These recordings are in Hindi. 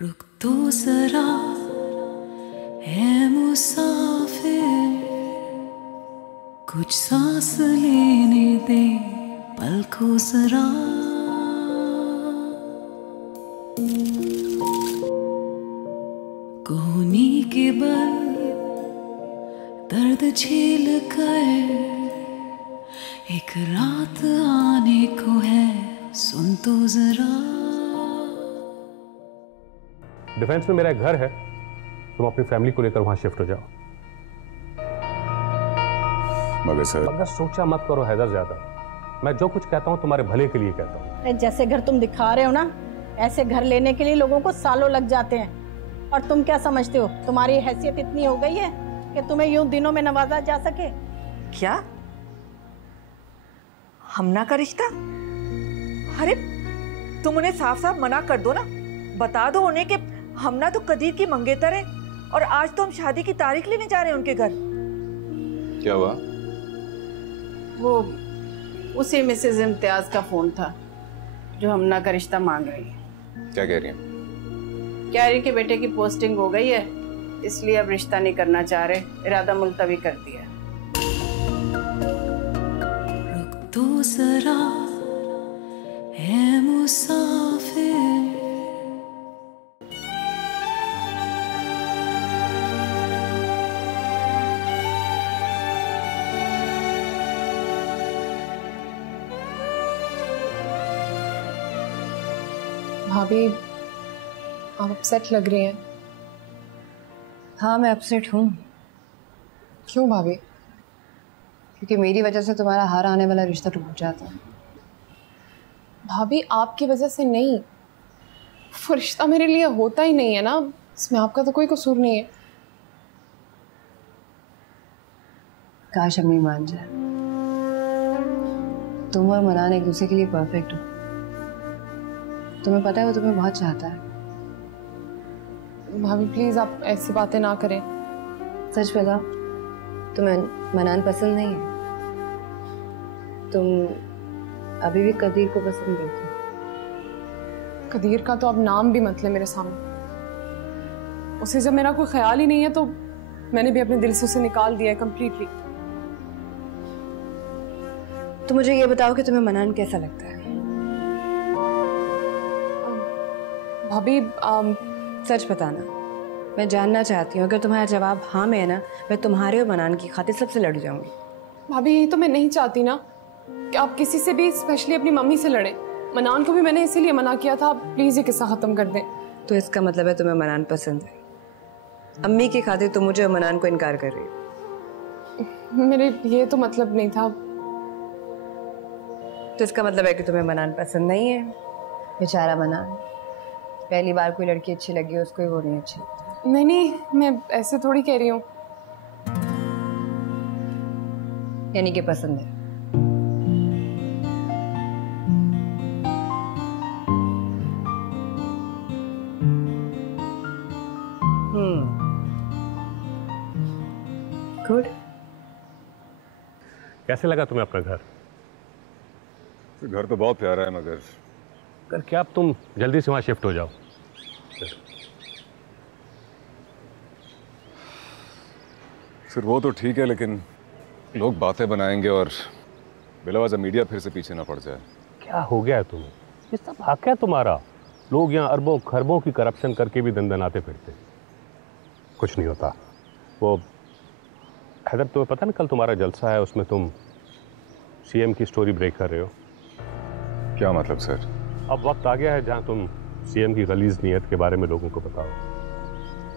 रुक तो जरा है मुसाफिर, कुछ सांस लेने दे पल को जरा। कोहनी के बल दर्द झेल कर एक रात आने को है, सुन तो जरा। डिफेंस में मेरा एक घर है, तुम अपनी फैमिली को लेकर वहां शिफ्ट हो जाओ। मगर सोचा मत करो हैदर ज्यादा। मैं जो कुछ कहता हूँ तुम्हारे भले के लिए कहता हूँ। जैसे घर तुम दिखा रहे हो ना, ऐसे घर लेने के लिए लोगों को सालों लग जाते हैं। और तुम क्या समझते हो, तुम्हारी हैसियत इतनी हो गई है कि तुम्हें यूं दिनों में नवाजा जा सके? क्या हमना का रिश्ता? अरे तुम उन्हें साफ साफ मना कर दो ना, बता दो उन्हें कि हमना तो कदीर की मंगेतर है और आज तो हम शादी की तारीख लेने जा रहे हैं उनके घर। क्या हुआ? वो उसी मिसेज इम्तियाज का फोन था जो हमना का रिश्ता मांग रही है। क्या कह रही है? कह रही कि बेटे की पोस्टिंग हो गई है, इसलिए अब रिश्ता नहीं करना चाह रहे, इरादा मुलतवी कर दिया। रुक तो जरा है मुसाफिर। भाभी, आप अपसेट लग रही हैं। हाँ, मैं अपसेट हूँ। क्यों भाभी? क्योंकि मेरी वजह से तुम्हारा हर आने वाला रिश्ता टूट जाता है। भाभी, आपकी वजह से नहीं, वो रिश्ता मेरे लिए होता ही नहीं है ना, इसमें आपका तो कोई कसूर नहीं है। काश अम्मी मान जाए। तुम और मनान एक दूसरे के लिए परफेक्ट हो। तुम्हें पता है वो तुम्हें बहुत चाहता है। भाभी प्लीज आप ऐसी बातें ना करें। सच बताओ, तुम्हें मनान पसंद नहीं है? तुम अभी भी कदीर को पसंद करती हो? कदीर का तो अब नाम भी मत ले मेरे सामने। उसे जब मेरा कोई ख्याल ही नहीं है तो मैंने भी अपने दिल से उसे निकाल दिया है कंप्लीटली। तो मुझे ये बताओ कि तुम्हें मनान कैसा लगता है? भाभी सच बताना, मैं जानना चाहती हूँ। अगर तुम्हारा जवाब हाँ में है ना, मैं तुम्हारे और मनान की खातिर सबसे लड़ जाऊंगी। भाभी यही तो मैं नहीं चाहती ना कि आप किसी से भी, स्पेशली अपनी मम्मी से लड़ें। मनान को भी मैंने इसीलिए मना किया था। आप प्लीज ये किस्सा खत्म कर दें। तो इसका मतलब है तुम्हें मनान पसंद है। अम्मी की खातिर तुम मुझे और मनान को इनकार कर रही हो। मेरे ये तो मतलब नहीं था। तो इसका मतलब है कि तुम्हें मनान पसंद नहीं है। बेचारा मनान, पहली बार कोई लड़की अच्छी लगी हो उसको ही वो नहीं अच्छी लगती। नहीं, मैं ऐसे थोड़ी कह रही हूँ। यानी कि पसंद है। गुड। कैसे लगा तुम्हें अपना घर? घर तो बहुत प्यारा है, मगर क्या अब तुम जल्दी से वहां शिफ्ट हो जाओ? फिर वो तो ठीक है, लेकिन लोग बातें बनाएंगे और बिलावजा मीडिया फिर से पीछे ना पड़ जाए। क्या हो गया है तुम्हें? ये सब हक है तुम्हारा। लोग यहाँ अरबों खरबों की करप्शन करके भी दंदनाते फिरते। कुछ नहीं होता। वो हैदर, तुम्हें पता ना कल तुम्हारा जलसा है, उसमें तुम सीएम की स्टोरी ब्रेक कर रहे हो। क्या मतलब सर? अब वक्त आ गया है जहां तुम सीएम की गलीज नीयत के बारे में लोगों को बताओ।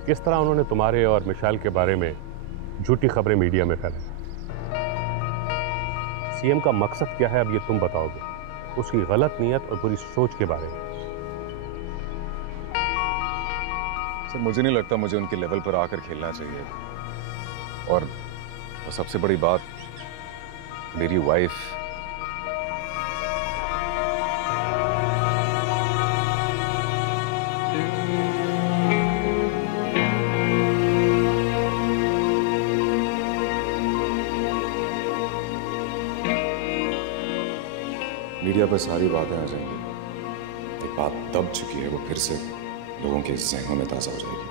किस तरह उन्होंने तुम्हारे और मिशाल के बारे में झूठी खबरें मीडिया में फैलाई। सीएम का मकसद क्या है, अब ये तुम बताओगे। उसकी गलत नीयत और बुरी सोच के बारे में। सर मुझे नहीं लगता मुझे उनके लेवल पर आकर खेलना चाहिए। और सबसे बड़ी बात, मेरी वाइफ मीडिया पर सारी बातें आ जाएंगी। एक बात दब चुकी है, वो फिर से लोगों के जहनों में ताजा हो जाएगी।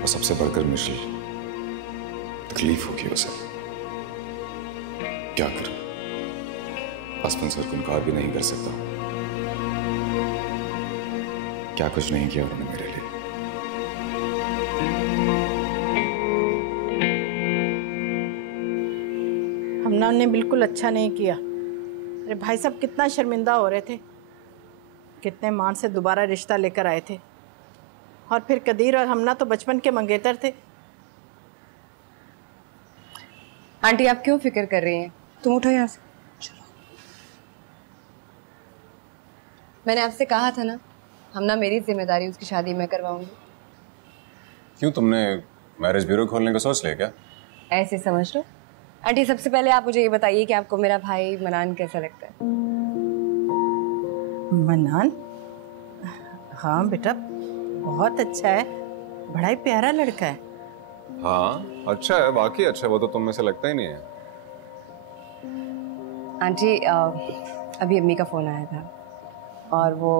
और सबसे बढ़कर मिशेल, तकलीफ होगी उसे। क्या करूं? असमन सर को इनकार भी नहीं कर सकता। क्या कुछ नहीं किया उन्होंने मेरे लिए। हमना ने बिल्कुल अच्छा नहीं किया। अरे भाई साहब कितना शर्मिंदा हो रहे थे, कितने मान से दोबारा रिश्ता लेकर आए थे। और फिर कदीर और हमना तो बचपन के मंगेतर थे। आंटी आप क्यों फिक्र कर रही हैं? तुम उठो यहाँ से। चलो, मैंने आपसे कहा था ना, हमना मेरी जिम्मेदारी, उसकी शादी मैं करवाऊंगी। क्यों, तुमने मैरिज ब्यूरो खोलने का सोच लिया क्या? ऐसे समझ लो। आंटी सबसे पहले आप मुझे ये बताइए कि आपको मेरा भाई मनान कैसा लगता है? मनान? हाँ बेटा, बहुत अच्छा है, बड़ा ही प्यारा लड़का है। हाँ अच्छा है, बाकी अच्छा है, वो तो तुम में से लगता ही नहीं है। आंटी अभी अम्मी का फोन आया था और वो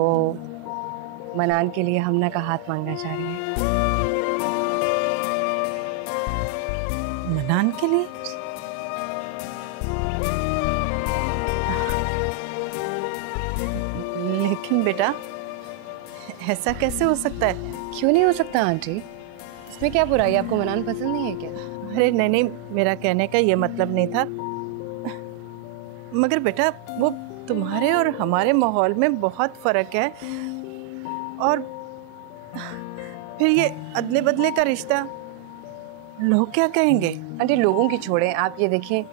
मनान के लिए हमना का हाथ मांगना चाह रही है। मनान के लिए? लेकिन बेटा ऐसा कैसे हो सकता है? क्यों नहीं हो सकता आंटी? इसमें क्या बुराई है? आपको मनान पसंद नहीं है क्या? अरे नहीं नहीं, मेरा कहने का ये मतलब नहीं था। मगर बेटा वो तुम्हारे और हमारे माहौल में बहुत फर्क है। और फिर ये अदले बदले का रिश्ता, लोग क्या कहेंगे? आंटी लोगों की छोड़ें, आप ये देखें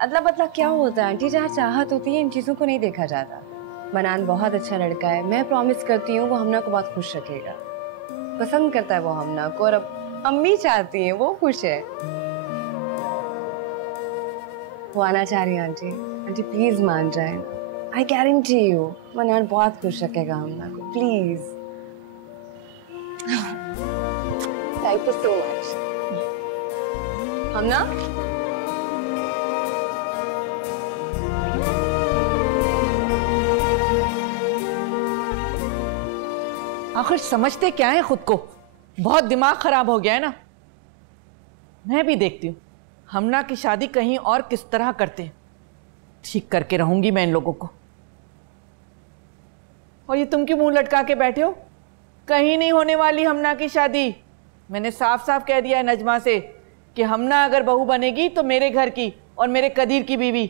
अदला बदला क्या होता है आंटी। जहाँ चाहत होती है इन चीज़ों को नहीं देखा जाता। मनान बहुत अच्छा लड़का है, मैं प्रॉमिस करती हूँ वो हमना को बहुत खुश रखेगा। पसंद करता है वो हमना को, और अब अम्मी चाहती हैं वो खुश है। वो आना चाह रही है आंटी। आंटी प्लीज मान जाए, आई गारंटी यू मनान बहुत खुश रखेगा हमना को। Please, thank you so much. हमना आखिर समझते क्या है खुद को? बहुत दिमाग खराब हो गया है ना। मैं भी देखती हूँ हमना की शादी कहीं और किस तरह करते हैं, ठीक करके रहूंगी मैं इन लोगों को। और ये तुम क्यों मुंह लटका के बैठे हो? कहीं नहीं होने वाली हमना की शादी। मैंने साफ साफ कह दिया है नजमा से कि हमना अगर बहू बनेगी तो मेरे घर की और मेरे कदीर की बीवी।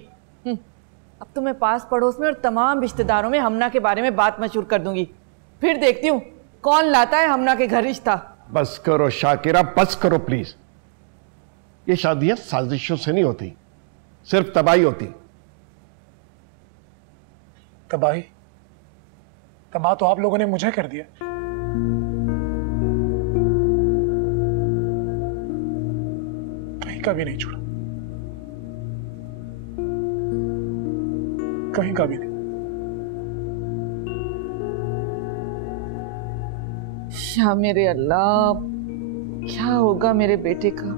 अब तो मैं पास पड़ोस में और तमाम रिश्तेदारों में हमना के बारे में बात मशहूर कर दूंगी। फिर देखती हूँ कौन लाता है हमना के घर रिश्ता। बस करो शाकिरा, बस करो प्लीज। ये शादियां साजिशों से नहीं होती, सिर्फ तबाही होती। तबाही? तबाह तो आप लोगों ने मुझे कर दिया। कहीं का भी नहीं छोड़ा, कहीं का भी नहीं। या मेरे अल्लाह, क्या होगा मेरे बेटे का?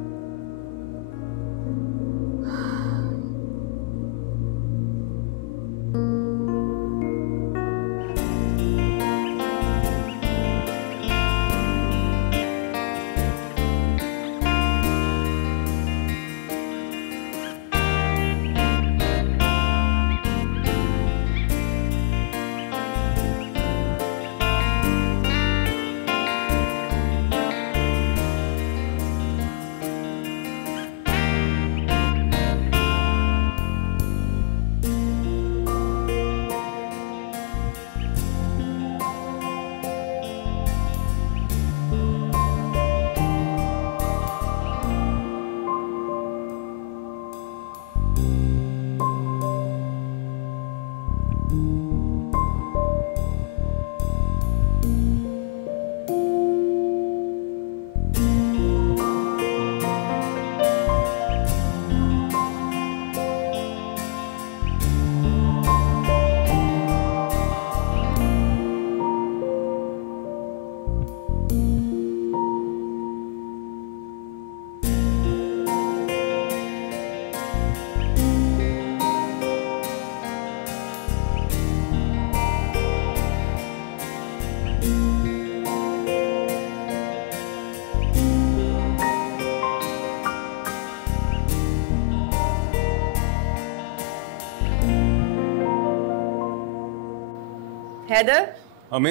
हैदर, अम्मी।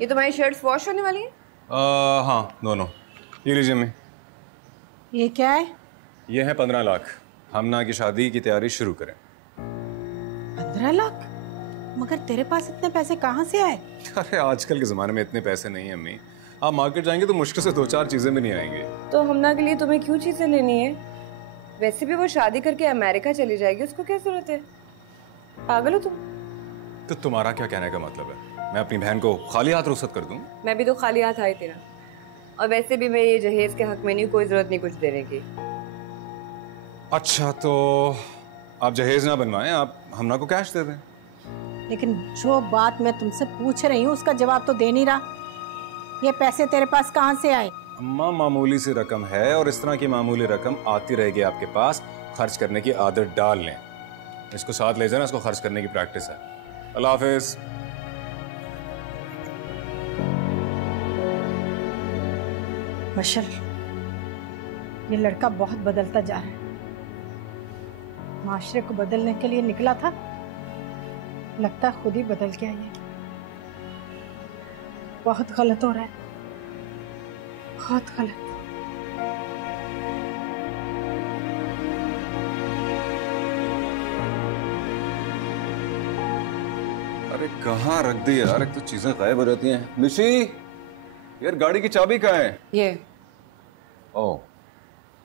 ये तुम्हारी शर्ट्स वॉश होने वाली है? हाँ दोनों। ये लीजिए अम्मी। ये क्या है? ये है 15 लाख। हमना की शादी की तैयारी शुरू करें। 15 लाख? मगर तेरे पास इतने पैसे कहाँ से आए? अरे आजकल के ज़माने में इतने पैसे नहीं है अम्मी। आप मार्केट जाएंगे तो मुश्किल से 2-4 चीज़ें भी नहीं आएंगी। तो हमना के लिए तुम्हें क्यों चीजें लेनी है? वैसे भी वो शादी करके अमेरिका चली जाएगी, उसको क्या जरूरत है? पागल हो तुम? तो तुम्हारा क्या कहने का मतलब है? मैं अपनी बहन को खाली हाथ रुखसत कर दूं? मैं भी तो खाली हाथ आई थी ना। और वैसे भी मैं ये जहेज के हक में नहीं, कोई जरूरत नहीं कुछ देने की। अच्छा तो आप जहेज ना बनवाएं, आप हमना को कैश दे दें। लेकिन जो बात मैं तुमसे पूछ रही हूँ उसका जवाब तो दे नहीं रहा। ये पैसे तेरे पास कहाँ से आए? अम्मा मामूली सी रकम है और इस तरह की मामूली रकम आती रहेगी आपके पास। खर्च करने की आदत डाल लें। इसको साथ ले जाना, इसको खर्च करने की प्रैक्टिस है। अल्लाह हाफिज। बशर, ये लड़का बहुत बदलता जा रहा है। माशरे को बदलने के लिए निकला था, लगता है खुद ही बदल गया। ये बहुत गलत हो रहा है, बहुत गलत। अरे कहाँ रख दी यार, एक तो चीजें गायब हो जाती हैं। निशी, यार गाड़ी की चाबी कहाँ है? ये। ओह,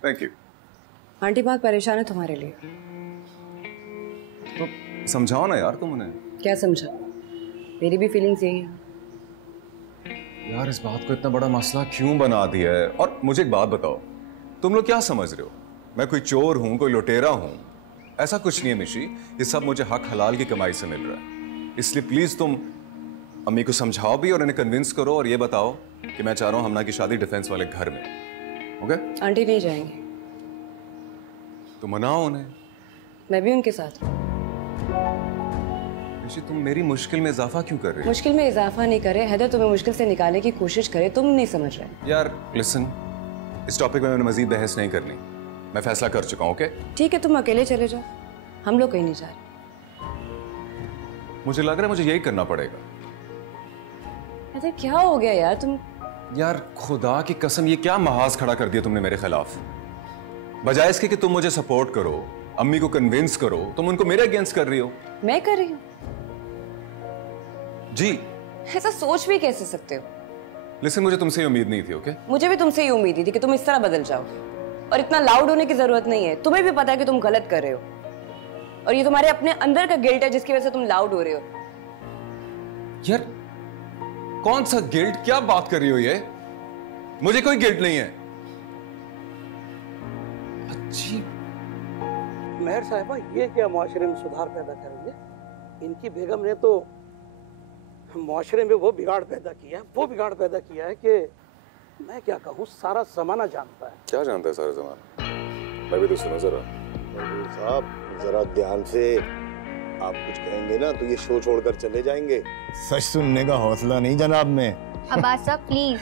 थैंक यू। आंटी बहुत परेशान है तुम्हारे लिए। तो समझाओ ना यार तुम उन्हें। क्या समझा? मेरी भी फीलिंग्स यही है। यार इस बात को इतना बड़ा मसला क्यों बना दिया है? और मुझे एक बात बताओ, तुम लोग क्या समझ रहे हो? मैं कोई चोर हूं, कोई लुटेरा हूं? ऐसा कुछ नहीं है निशी, ये सब मुझे हक हलाल की कमाई से मिल रहा है। इसलिए प्लीज तुम अम्मी को समझाओ भी और इन्हें कन्विंस करो और ये बताओ कि मैं चाह रहा हूं हमना की शादी डिफेंस वाले घर में। ओके? आंटी नहीं जाएंगे। तो मनाओ उन्हें। मैं भी उनके साथ हूँ। निशी तुम मेरी मुश्किल में इजाफा क्यों कर रही हो? मुश्किल में इजाफा नहीं करे हैदर, तुम्हें मुश्किल से निकालने की कोशिश करे, तुम नहीं समझ रहे। यार लिसन, इस टॉपिक में मैंने मजीद बहस नहीं करनी। मैं फैसला कर चुका हूं। ओके? ठीक है, तुम अकेले चले जाओ, हम लोग कहीं नहीं जा रहे। मुझे लग रहा है मुझे यही करना पड़ेगा। हैदर क्या हो गया यार तुम? यार खुदा की कसम, ये क्या महाज खड़ा कर दिया तुमने मेरे खिलाफ? बजाय इसके कि तुम मुझे सपोर्ट करो, अम्मी को कन्विंस करो, तुम उनको मेरे अगेंस्ट कर रही हो। मैं कर रही हूँ जी। ऐसा सोच भी कैसे सकते हो? लिसन, मुझे तुमसे ये उम्मीद नहीं थी। ओके? मुझे भी तुमसे ये उम्मीद थी कि तुम इस तरह बदल जाओगे। और इतना लाउड होने की जरूरत नहीं है, तुम्हें भी पता है कि तुम गलत कर रहे हो और ये तुम्हारे अपने अंदर का गिल्ट है जिसकी वजह से तुम लाउड हो रहे हो। यार कौन सा गिल्ट? क्या बात कर रही हो? ये मुझे कोई गिल्ट नहीं है। अच्छी मेहर साहिबा, ये क्या मुआशरे में सुधार पैदा करेंगे? इनकी बेगम ने तो मुआशरे में वो बिगाड़ पैदा किया है कि मैं क्या कहूँ, सारा जमाना जानता है। क्या जानता है सारा जमाना? मैं भी तो सुनो जरा। साहब जरा ध्यान से, आप कुछ कहेंगे ना तो ये शो छोड़कर चले जाएंगे। सच सुनने का हौसला नहीं जनाब में। अब्बास साहब प्लीज,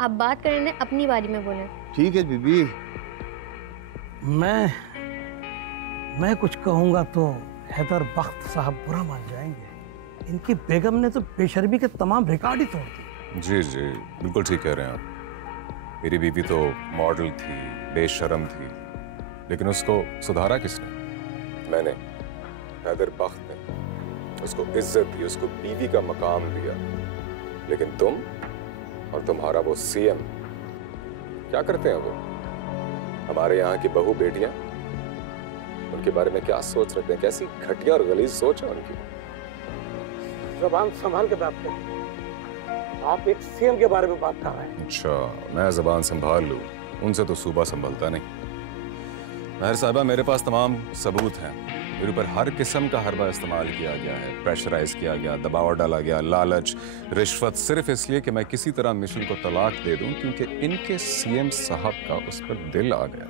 आप बात करें ना, अपनी बारी में बोले। ठीक है बीबी। मैं कुछ कहूँगा तो हैदर बख्त साहब बुरा मान जाएंगे। इनकी बेगम ने तो बेशर्मी के तमाम रिकॉर्ड ही तोड़ दिए। जी जी बिल्कुल ठीक कह रहे हैं आप। मेरी बीवी तो मॉडल थी, बेशर्म थी, लेकिन उसको सुधारा किसने? मैंने। हैदर बख्त ने उसको इज्जत दी, उसको बीवी का मकाम दिया। लेकिन तुम और तुम्हारा वो सीएम क्या करते हैं? वो हमारे यहाँ की बहू बेटियां, उनके बारे में क्या सोच रखते हैं? कैसी घटिया और गलीज सोच है उनकी। जबान संभाल के बात करें। आप एक सीएम के बारे में बात कर रहे हैं। अच्छा, मैं जबान संभाल लूं, उनसे तो सूबा संभलता नहीं। महर साहबा, मेरे पास तमाम सबूत हैं। मेरे ऊपर हर किस्म का हरबा इस्तेमाल किया गया है, प्रेशराइज किया गया, दबाव डाला गया, लालच, रिश्वत, सिर्फ इसलिए कि मैं किसी तरह मिशन को तलाक दे दूं क्योंकि इनके सीएम साहब का उस पर दिल आ गया।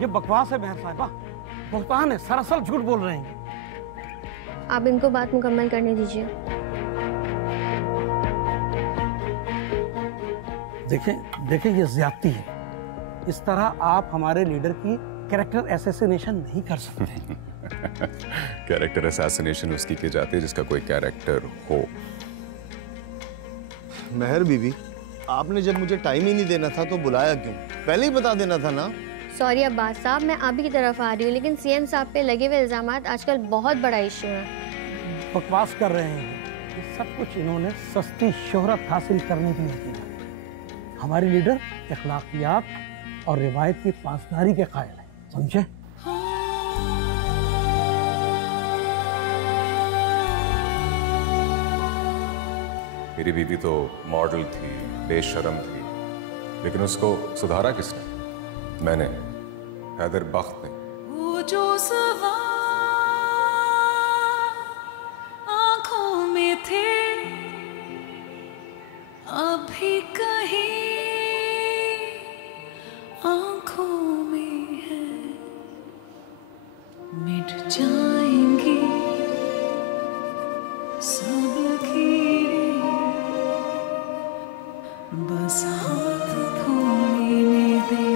ये बकवास है महर साहिबा, बुहतान है, सरासर झूठ बोल रहे हैं। आप इनको बात मुकम्मल करने दीजिए। देखें ये ज्यादती है। इस तरह आप हमारे लीडर की कैरेक्टर असैसिनेशन नहीं कर सकते। कैरेक्टर असैसिनेशन उसकी की जाती है जिसका कोई कैरेक्टर हो। मेहर बीवी, आपने जब मुझे टाइम ही नहीं देना था तो बुलाया क्यों? पहले ही बता देना था ना। सॉरी अब्बास साहब, मैं आप ही की तरफ आ रही हूँ, लेकिन सीएम साहब पे लगे हुए इल्जामात आजकल बहुत बड़ा इश्यू है। बकवास कर रहे हैं। ये सब कुछ इन्होंने सस्ती शोहरत हासिल करने के लिए किया। हमारे लीडर अखलाकियात और रिवायत की पासदारी के कायल हैं, समझे? मेरी बीवी तो मॉडल थी, बेशरम थी, लेकिन उसको सुधारा किसने? मैंने, हैदर बख्त ने। वो जो सवाल आंखों में थे अभी कहीं आंखों में है, मिट जाएंगी सब लकीरें, बस हाथ थोड़ने दे,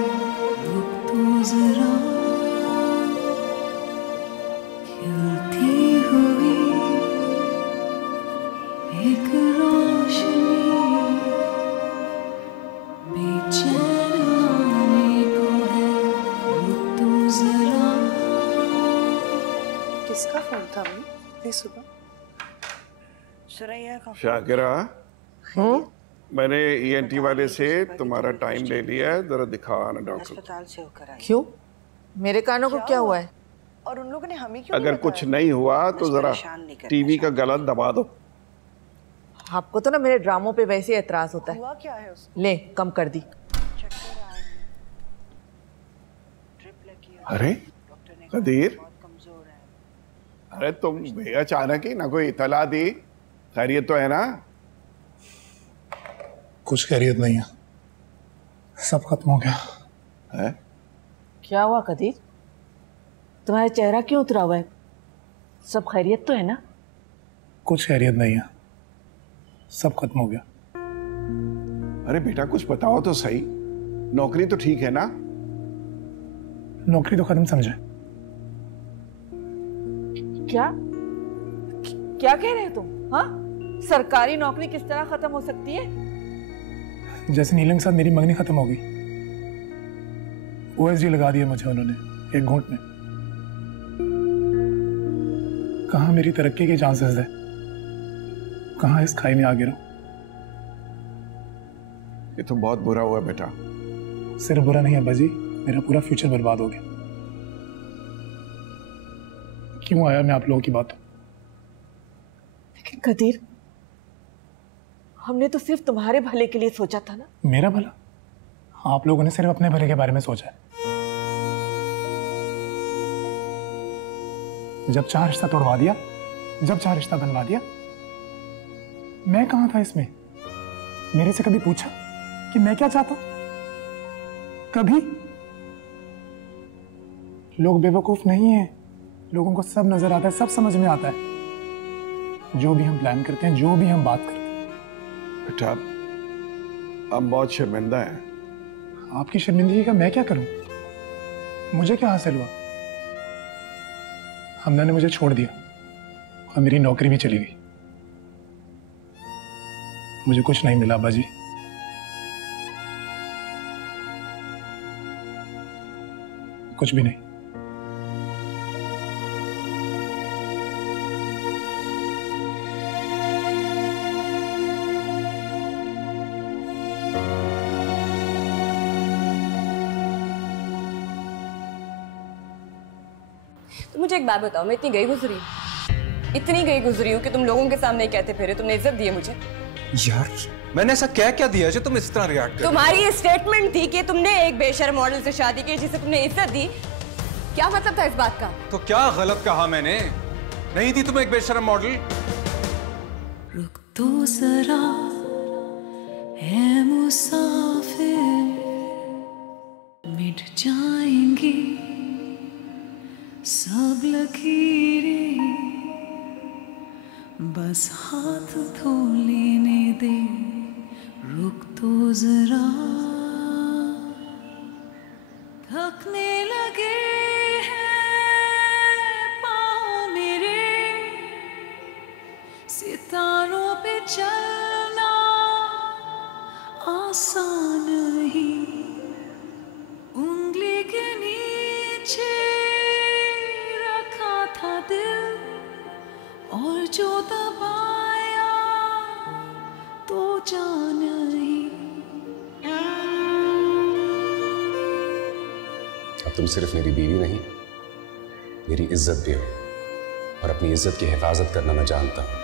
रुक तो जरा, खिलती हुई एक रोशनी, बेचैन आने को है, रुक तो जरा। किसका फोन था अम्मी सुबह? सुरैया का। शाकिरा, मैंने ENT वाले से तुम्हारा टाइम ले लिया है, जरा दिखाओ ना डॉक्टर। अस्पताल से होकर आई। क्यों? मेरे कानों को क्या हुआ है? और उन लोगों ने हमें क्यों अगर कुछ नहीं हुआ तो जरा टीवी का गला दबा दो। आपको तो ना मेरे ड्रामों पे वैसे ही एतराज होता है। हुआ क्या है उसको? ले, कम कर दी। अरे कदीर, अरे तुम अचानक ही ना कोई इतला दी, खैरियत तो है ना? कुछ खैरियत नहीं है, सब खत्म हो गया है। क्या हुआ कदीर? तुम्हारा चेहरा क्यों उतरा हुआ है? सब खैरियत तो है ना? कुछ खैरियत नहीं है, सब खत्म हो गया। अरे बेटा कुछ बताओ तो सही, नौकरी तो ठीक है ना? नौकरी तो खत्म समझे। क्या क्या कह रहे हो तुम? हाँ, सरकारी नौकरी किस तरह खत्म हो सकती है? जैसे नीलम के साथ मेरी मंगनी खत्म हो गई, OSD लगा दिया मुझे उन्होंने एक घूंट में। कहां मेरी तरक्की के चांसेस है, कहां इस खाई में आ गिरा। ये तो बहुत बुरा हुआ बेटा। सिर्फ बुरा नहीं है बाजी, मेरा पूरा फ्यूचर बर्बाद हो गया। क्यों आया मैं आप लोगों की बात? लेकिन कदीर, हमने तो सिर्फ तुम्हारे भले के लिए सोचा था ना। मेरा भला? आप लोगों ने सिर्फ अपने भले के बारे में सोचा है। जब चाह रिश्ता तोड़वा दिया, जब चाह रिश्ता बनवा दिया, मैं कहां था इसमें? मेरे से कभी पूछा कि मैं क्या चाहता हूं? कभी? लोग बेवकूफ नहीं है, लोगों को सब नजर आता है, सब समझ में आता है। जो भी हम प्लान करते हैं, जो भी हम बात करते हैं। बेटा हम बहुत शर्मिंदा हैं। आपकी शर्मिंदगी का मैं क्या करूं? मुझे क्या हासिल हुआ? हमना ने मुझे छोड़ दिया और मेरी नौकरी भी चली गई। मुझे कुछ नहीं मिला बाजी। कुछ भी नहीं। तो मुझे एक बात बताओ, मैं इतनी गई गुजरी हूँ कि तुम लोगों के सामने कहते फिरे, तुमने इज्जत दी है मुझे। यार मैंने ऐसा क्या दिया जो तुम इस तरह रिएक्ट कर? तुम्हारी ये स्टेटमेंट थी कि तुमने एक बेशर्म मॉडल से शादी की जिसे तुमने इज्जत दी। क्या मतलब था इस बात का? तो क्या गलत कहा मैंने? नहीं थी तुम एक बेशर्म मॉडल? रुक तो जरा है मुसाफिर, मिट जाएंगी सब लकीरें, बस हाथ धो लेने दे, रुक तो जरा, थकने लगे हैं सितारों पे चलना आसान नहीं, उंगली के नीचे रखा था दिल, और जो दबाया तो जान ही। अब तुम सिर्फ मेरी बीवी नहीं, मेरी इज्जत भी हो, और अपनी इज्जत की हिफाजत करना मैं जानता हूं।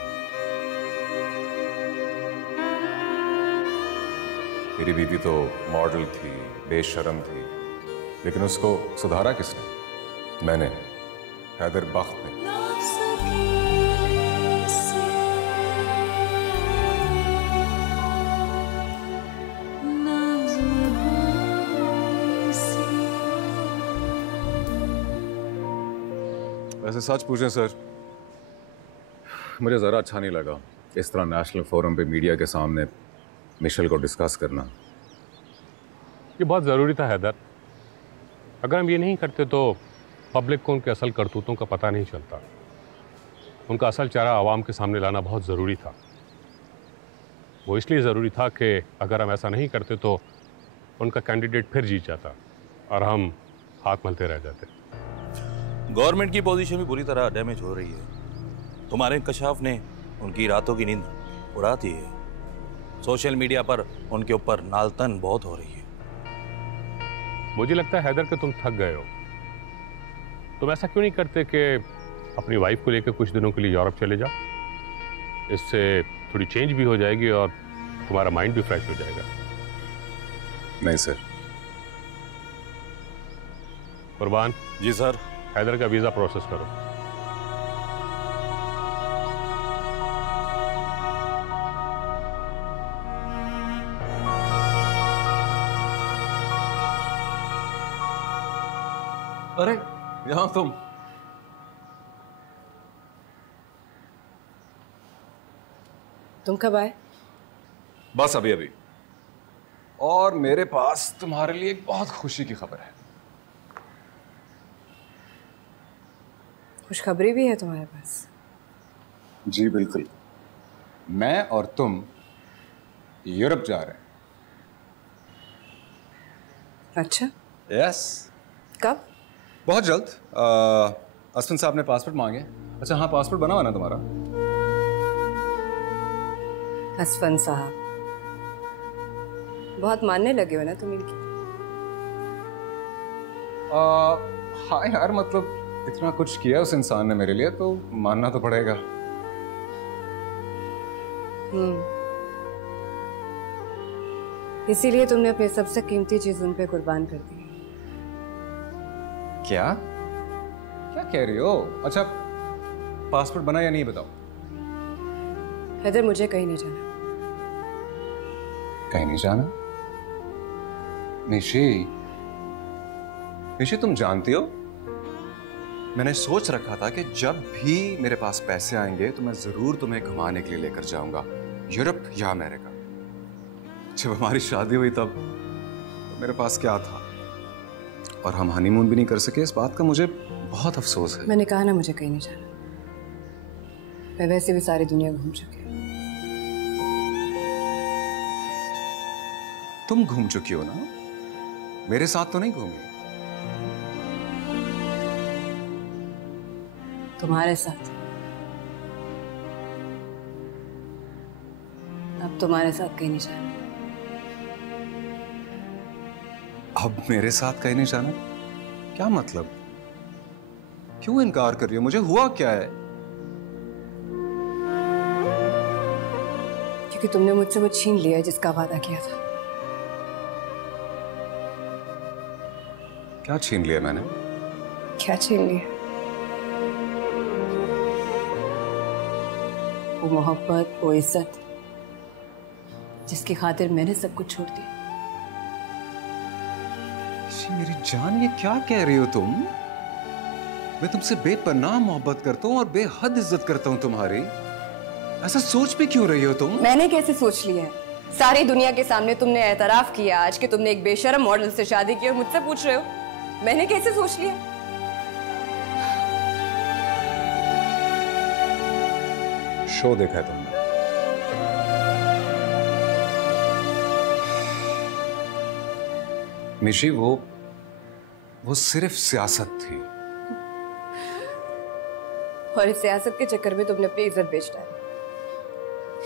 मेरी बीवी तो मॉडल थी, बेशर्म थी, लेकिन उसको सुधारा किसने? मैंने, हैदर बख्त ने। वैसे सच पूछें सर, मुझे ज़रा अच्छा नहीं लगा इस तरह नेशनल फोरम पे मीडिया के सामने मिशेल को डिस्कस करना। ये बहुत ज़रूरी था हैदर। अगर हम ये नहीं करते तो पब्लिक को उनके असल करतूतों का पता नहीं चलता। उनका असल चेहरा आवाम के सामने लाना बहुत ज़रूरी था। वो इसलिए ज़रूरी था कि अगर हम ऐसा नहीं करते तो उनका कैंडिडेट फिर जीत जाता और हम हाथ मलते रह जाते। गवर्नमेंट की पोजीशन भी बुरी तरह डैमेज हो रही है। तुम्हारे इंकशाफ ने उनकी रातों की नींद उड़ा दी है। सोशल मीडिया पर उनके ऊपर नालतन बहुत हो रही है। मुझे लगता है हैदर कि तुम थक गए हो। तुम ऐसा क्यों नहीं करते कि अपनी वाइफ को लेकर कुछ दिनों के लिए यूरोप चले जाओ? इससे थोड़ी चेंज भी हो जाएगी और तुम्हारा माइंड भी फ्रेश हो जाएगा। नहीं सर। कुर्बान। जी सर। हैदर का वीज़ा प्रोसेस करो। अरे यहाँ तुम। तुम कब आए? बस अभी अभी। और मेरे पास तुम्हारे लिए एक बहुत खुशी की खबर है। खुशखबरी भी है तुम्हारे पास? जी बिल्कुल। मैं और तुम यूरोप जा रहे हैं। अच्छा। यस। कब? बहुत जल्द। अश्विन साहब ने पासपोर्ट मांगे। अच्छा हाँ, पासपोर्ट बना हुआ ना तुम्हारा? अश्विन साहब बहुत मानने लगे हो ना तुम इनकी। हाँ यार, मतलब इतना कुछ किया उस इंसान ने मेरे लिए तो मानना तो पड़ेगा। इसीलिए तुमने अपनी सबसे कीमती चीज उन पे कुर्बान कर दी। क्या क्या कह रही हो? अच्छा पासपोर्ट बना या नहीं बताओ। हैदर मुझे कहीं नहीं जाना। कहीं नहीं जाना? निशी, निशी तुम जानती हो मैंने सोच रखा था कि जब भी मेरे पास पैसे आएंगे तो मैं जरूर तुम्हें घुमाने के लिए लेकर जाऊंगा, यूरोप या अमेरिका। जब हमारी शादी हुई तब तो मेरे पास क्या था, और हम हनीमून भी नहीं कर सके। इस बात का मुझे बहुत अफसोस है। मैंने कहा ना मुझे कहीं नहीं जाना। मैं वैसे भी सारी दुनिया घूम चुकी हूँ। तुम घूम चुकी हो ना, मेरे साथ तो नहीं घूमी। तुम्हारे साथ। अब तुम्हारे साथ कहीं नहीं जाना। अब मेरे साथ कहीं नहीं जाना? क्या मतलब? क्यों इनकार कर रही हो? मुझे हुआ क्या है? क्योंकि तुमने मुझसे वो छीन लिया जिसका वादा किया था। क्या छीन लिया मैंने? क्या छीन लिया? वो मोहब्बत, वो इज्जत जिसकी खातिर मैंने सब कुछ छोड़ दिया। मेरी जान, ये क्या कह रही हो तुम? मैं तुमसे बेपनाह मोहब्बत करता हूँ और बेहद इज्जत करता हूँ तुम्हारी। ऐसा सोच भी क्यों रही हो तुम? मैंने कैसे सोच लिया है? सारी दुनिया के सामने तुमने एतराफ किया आज कि तुमने एक बेशर्म मॉडल से शादी की और मुझसे पूछ रहे हो मैंने कैसे सोच लिया? शो देखा है तुमने? मिशी, वो सिर्फ सियासत थी। और इस सियासत के चक्कर में तुमने अपनी इज्जत बेच डाली।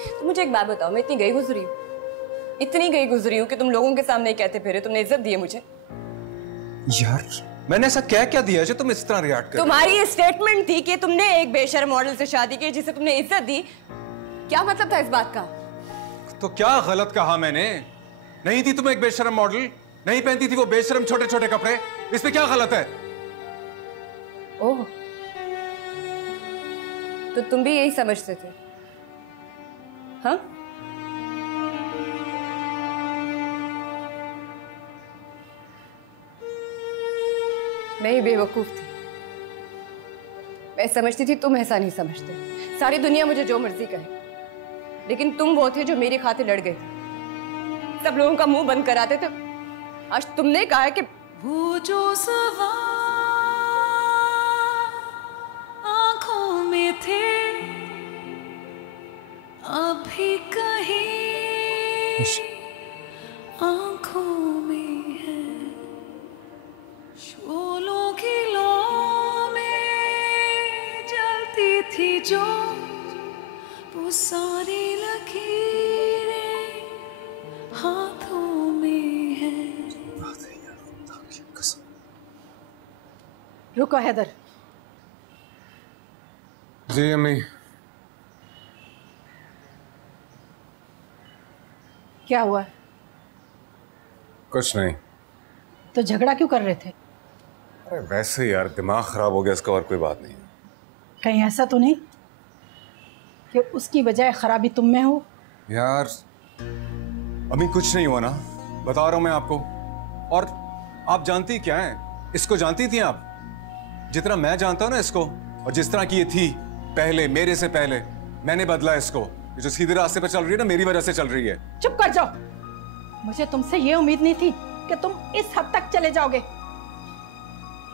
तो मुझे एक बात बताओ, मैं इतनी गई गुजरी हूँ कि तुम लोगों के सामने कहते फिरे तुमने इज्जत दी है मुझे। यार मैंने ऐसा क्या दिया जो तुम इस तरह रिएक्ट कर? तुम्हारी स्टेटमेंट थी कि तुमने एक बेशर्म मॉडल से शादी की जिसे तुमने इज्जत दी। क्या मतलब था इस बात का? तो क्या गलत कहा मैंने? नहीं थी तुम एक बेशर्म मॉडल, नहीं पहनती थी वो बेशर्म छोटे छोटे कपड़े, इसमें क्या गलत है? ओह, तो तुम भी यही समझते थे? हाँ? मैं ही बेवकूफ थी। मैं समझती थी, तुम ऐसा नहीं समझते। सारी दुनिया मुझे जो मर्जी कहे, लेकिन तुम वो थे जो मेरी खातिर लड़ गए थे, सब लोगों का मुंह बंद कराते थे। आज तुमने कहा है कि वो जो सवाल आंखों में थे अभी कहीं आंखों में है, शोलों की लो में जलती थी जो वो सारी लकीरें हाथों में है। रुको हैदर। जी अम्मी। क्या हुआ? कुछ नहीं। तो झगड़ा क्यों कर रहे थे? अरे वैसे ही यार, दिमाग खराब हो गया, इसका और कोई बात नहीं है। कहीं ऐसा तो नहीं कि उसकी बजाय खराबी तुम में हो? यार अम्मी कुछ नहीं हुआ ना, बता रहा हूं मैं आपको। और आप जानती क्या है इसको? जानती थी आप जितना मैं जानता हूं ना इसको, और जिस तरह की ये थी पहले, मेरे से पहले मैंने बदला इसको। ये जो सीधे रास्ते पर चल रही है ना, मेरी वजह से चल रही है। चुप कर जाओ। मुझे तुमसे ये उम्मीद नहीं थी कि तुम इस हद तक चले जाओगे।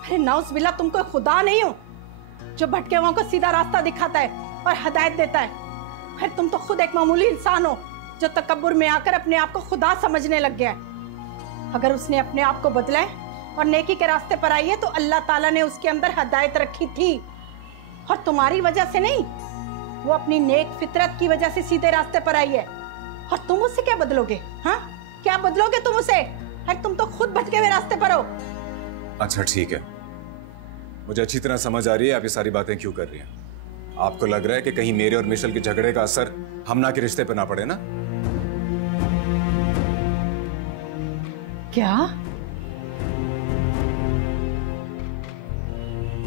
अरे नाउज़ बिल्लाह, तुम कोई खुदा नहीं हो जो भटके हुओं को सीधा रास्ता दिखाता है और हिदायत देता है। फिर तुम तो खुद एक मामूली इंसान हो जो तकब्बुर में आकर अपने आप को खुदा समझने लग गया है। अगर उसने अपने आप को बदला है और नेकी के रास्ते पर आई है तो अल्लाह ताला ने उसके अंदर हिदायत रखी थी, और तुम्हारी वजह से नहीं, वो अपनी नेक फितरत की वजह से सीधे रास्ते पर आई है। और तुम उससे क्या बदलोगे? हाँ, क्या बदलोगे तुम उसे? अरे तुम तो खुद भटके हुए रास्ते पर हो। अच्छा ठीक है, मुझे अच्छी तरह समझ आ रही है आप ये सारी बातें क्यों कर रही हैं। आपको लग रहा है कि कहीं मेरे और मिशेल के झगड़े का असर हमना के रिश्ते पर ना पड़े ना? क्या?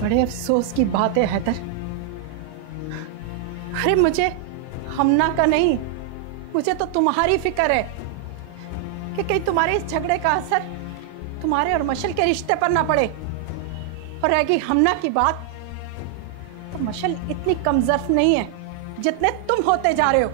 बड़े अफसोस की बात है हैदर। अरे मुझे हमना का नहीं, मुझे तो तुम्हारी फिक्र है कि कहीं तुम्हारे इस झगड़े का असर तुम्हारे और मशल के रिश्ते पर ना पड़े। और रहेगी हमना की बात, तो मशल इतनी कमजोर नहीं है जितने तुम होते जा रहे हो।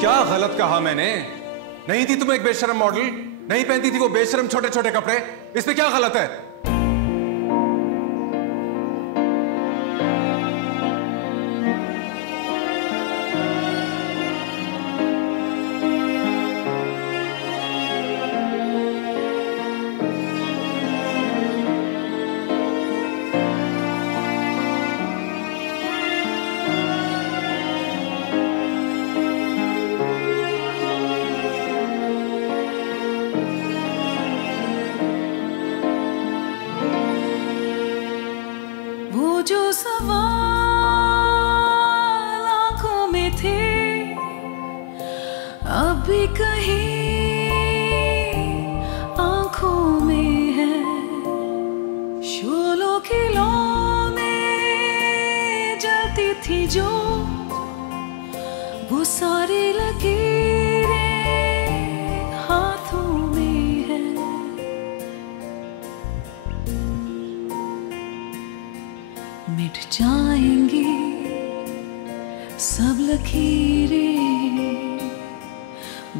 क्या गलत कहा मैंने? नहीं थी तुम एक बेशर्म मॉडल, नहीं पहनती थी वो बेशर्म छोटे छोटे कपड़े, इसमें क्या गलत है? जो सवाल आंखों में थे अभी कहीं आंखों में है, शोलों की लो में जलती थी जो वो सारी लकीरें हाथों में है, मिट जाएंगी सब लकीरें,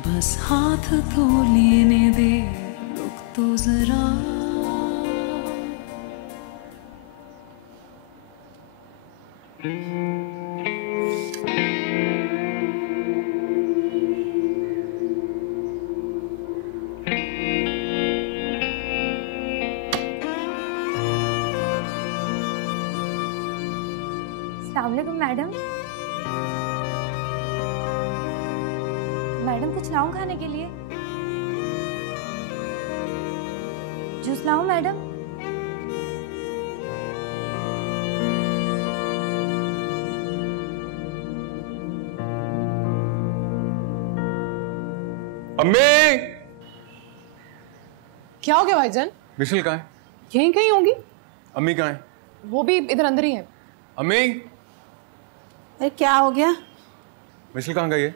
बस हाथ तो लेने दे, रुक तो जरा। अस्सलामुअलैकुम मैडम। मैडम कुछ लाऊं खाने के लिए? जूस लाऊं मैडम? अम्मी! क्या हो गया भाईजान? मिशेल कहाँ है? यहीं कहीं होंगी। अम्मी कहाँ है? वो भी इधर अंदर ही है। अम्मी! अरे क्या हो गया? मिशेल कहाँ गई है?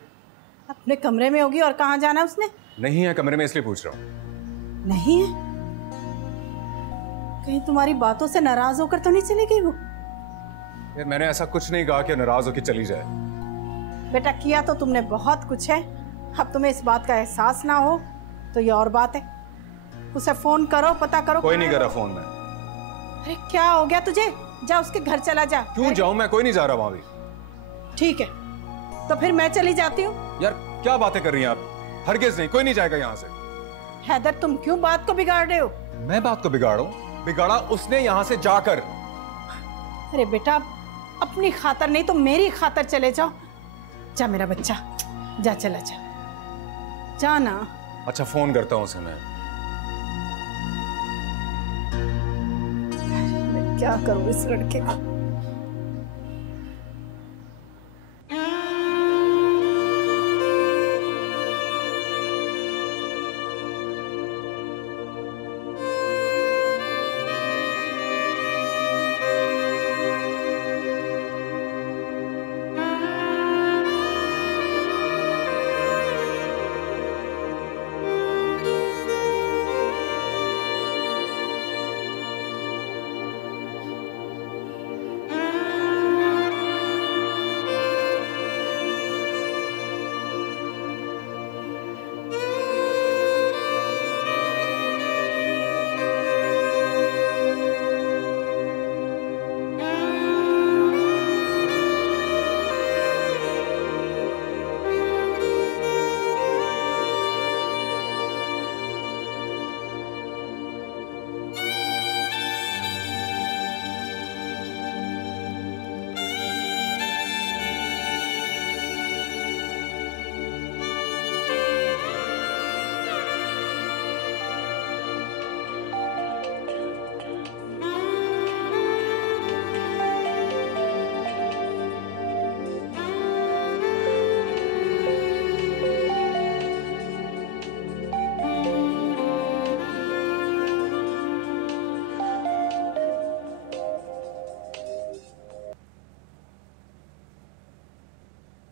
अपने कमरे में होगी, और कहाँ जाना उसने? नहीं है कमरे में, इसलिए पूछ रहा हूँ। नहीं है? कहीं तुम्हारी बातों से नाराज होकर तो नहीं चली गई वो? यार मैंने ऐसा कुछ नहीं कहा कि नाराज होकर चली जाए। बेटा किया तो तुमने बहुत कुछ है, अब तुम्हें इस बात का एहसास ना हो तो ये और बात है। उसे फोन करो, पता करो। कोई नहीं करा फोन में। अरे क्या हो गया तुझे? जा उसके घर चला जा। क्यों जाऊं मैं? कोई नहीं जा रहा वहां भी। ठीक है तो फिर मैं चली जाती हूँ। यार क्या बातें कर रही हैं आप? हरगिज नहीं, कोई नहीं जाएगा यहाँ से। हैदर तुम क्यों बात को बिगाड़ रहे हो? मैं बात को बिगाड़ूं? बिगाड़ा उसने यहाँ से जाकर। अरे बेटा अपनी खातर नहीं तो मेरी खातर चले जाओ। जा मेरा बच्चा, जा चला जा, जा ना। अच्छा फोन करता हूँ उसे मैं। क्या करूं इस लड़के का?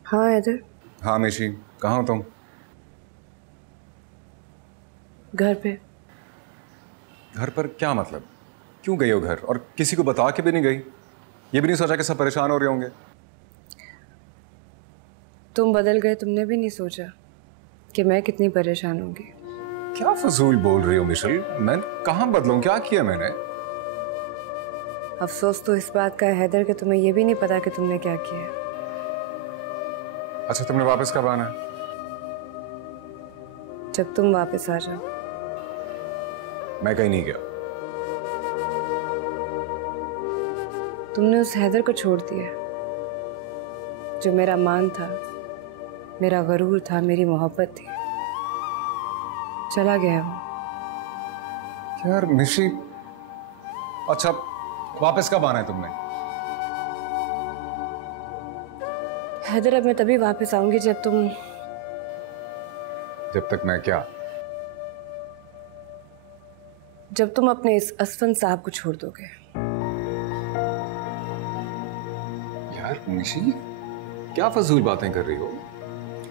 हाँ हैदर। हाँ मिशी, कहाँ हो तुम? घर पे। घर पर क्या मतलब? क्यों गई हो घर? और किसी को बता के भी नहीं गई? ये भी नहीं सोचा कि सब परेशान हो रहे होंगे? तुम बदल गए, तुमने भी नहीं सोचा कि मैं कितनी परेशान होंगी। क्या फजूल बोल रही हो मिशेल? मैं कहाँ बदलूं? क्या किया मैंने? अफसोस तो इस बात का है हैदर कि तुम्हें ये भी नहीं पता कि तुमने क्या किया है। अच्छा तुमने वापस कब आना है? जब तुम वापस आ जाओ। मैं कहीं नहीं गया। तुमने उस हैदर को छोड़ दिया जो मेरा मान था, मेरा गरूर था, मेरी मोहब्बत थी। चला गया वो। यार मिशी, अच्छा वापस कब आना है तुमने? हैदर अब मैं तभी वापस आऊंगी जब तक मैं क्या? जब तुम अपने इस असफन साहब को छोड़ दोगे। यार मिशी क्या फजूल बातें कर रही हो?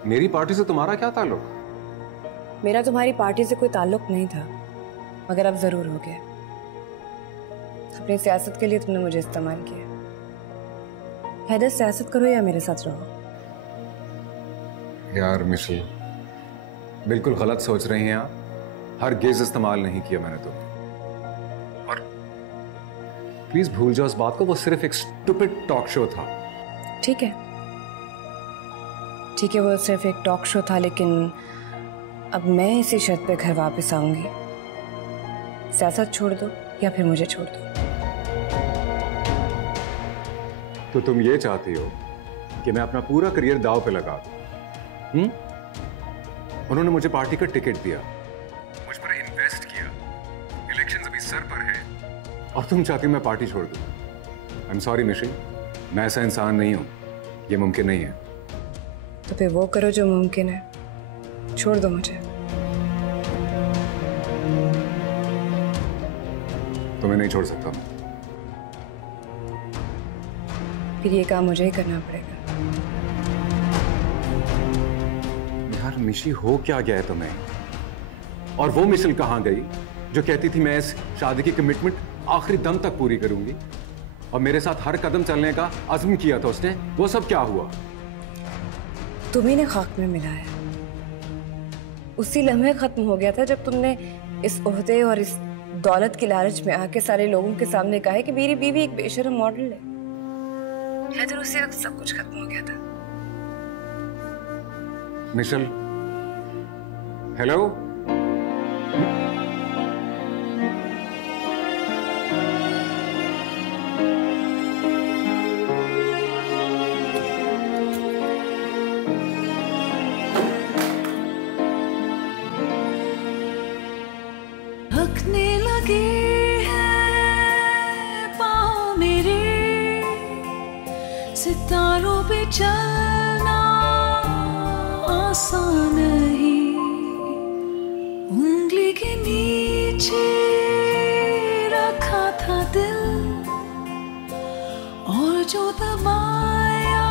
मेरी पार्टी से तुम्हारा क्या ताल्लुक? मेरा तुम्हारी पार्टी से कोई ताल्लुक नहीं था, मगर अब जरूर हो गया। अपनी सियासत के लिए तुमने मुझे इस्तेमाल किया। हैदर, सियासत करो या मेरे साथ रहो। यार मिशेल, बिल्कुल गलत सोच रही हैं आप। हरगिज़ इस्तेमाल नहीं किया मैंने तुम्हें। और प्लीज भूल जाओ उस बात को, वो सिर्फ एक स्टूपिड टॉक शो था। ठीक है, वो सिर्फ एक टॉक शो था, लेकिन अब मैं इसी शर्त पे घर वापस आऊंगी। सियासत छोड़ दो या फिर मुझे छोड़ दो। तो तुम ये चाहती हो कि मैं अपना पूरा करियर दांव पे लगा दूं? उन्होंने मुझे पार्टी का टिकट दिया, मुझ पर इन्वेस्ट किया, इलेक्शन अभी सर पर है, और तुम चाहती हो मैं पार्टी छोड़ दूं? आई एम सॉरी मिशेल, मैं ऐसा इंसान नहीं हूं, ये मुमकिन नहीं है। तो फिर वो करो जो मुमकिन है, छोड़ दो मुझे। तुम्हें नहीं छोड़ सकता मैं। फिर ये काम मुझे ही करना पड़ेगा। यार मिशी, हो क्या गया है तुम्हें? और वो मिशेल कहां गई जो कहती थी मैं इस शादी की कमिटमेंट आखिरी दम तक पूरी करूंगी, और मेरे साथ हर कदम चलने का अज़्म किया था उसने? वो सब क्या हुआ? तुम्ही ने खाक में मिलाया। उसी लम्हे खत्म हो गया था जब तुमने इस ओहदे और इस दौलत की लालच में आके सारे लोगों के सामने कहा है कि मेरी बीवी एक बेशर्म मॉडल है। हैदर, उसी वक्त सब कुछ खत्म हो गया था। Michelle, hello? थकने लगे हैं पाँव मेरे, सितारों पे चलना आसान नहीं, उंगली के नीचे रखा था दिल, और जो दबाया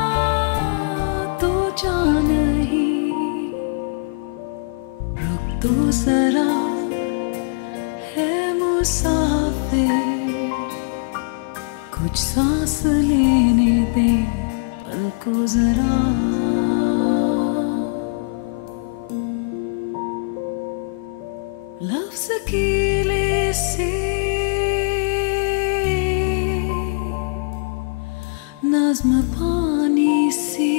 तो जा नहीं। रुक तो जरा है मुसाफिर, कुछ सांस लेने दे पल को जरा। लफ्ज़ कीले से नज़्म पानी सी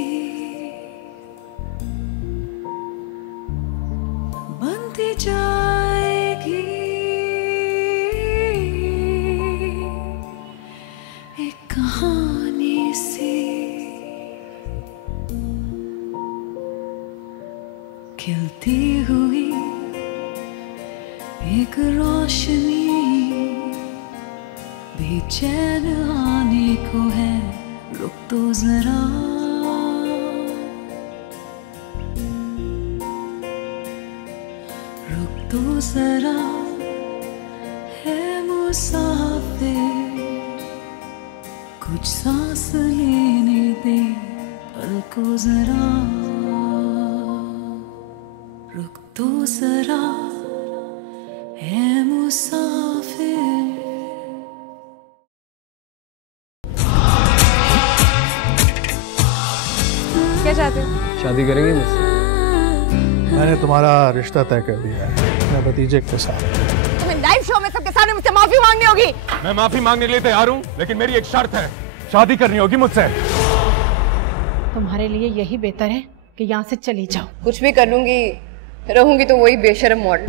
बनती जाएगी एक कहानी सी, खिलती हुई एक रोशनी, बेचैन आने को है, रुक तो जरा। रुक तो जरा है मुसाफिर, कुछ सांस लेने दे पल को जरा। रुक तो जरा है मुसाफिर। क्या चाहते हो? शादी करेंगे मुझसे? मैंने तुम्हारा रिश्ता तय कर दिया है अपने भतीजे के साथ। तुम्हें लाइव शो में सबके सामने मुझसे माफी मांगनी होगी। मैं माफी मांगने के लिए तैयार हूँ, लेकिन मेरी एक शर्त है, शादी करनी होगी मुझसे। तुम्हारे लिए यही बेहतर है कि यहाँ से चली जाओ। कुछ भी कर लूंगी, रहूंगी तो वही बेशर्म मॉडल।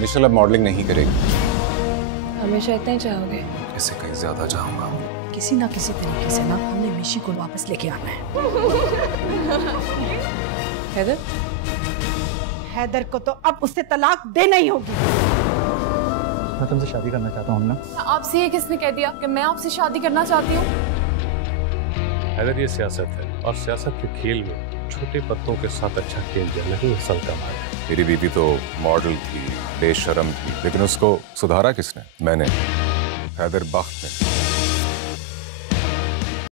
मिशेल अब मॉडलिंग नहीं करेगी। हमेशा इतना ही चाहोगे? इससे कहीं ज्यादा चाहूंगा। किसी ना किसी तरीके से ना हमने मिशी को वापस लेके आना है। हैदर? हैदर को तो अब उससे तलाक देना ही होगी। मैं तुमसे शादी करना चाहता हूँ ना। आपसे ये किसने कह दिया कि मैं आपसे शादी करना चाहती हूँ? हैदर, ये सियासत है, और सियासत के खेल में छोटे पत्तों के साथ अच्छा खेल जाना ही असल कमाल है। मेरी बीवी तो मॉडल थी, बेशर्म थी, लेकिन उसको सुधारा किसने? मैंने। हैदर बख्त ने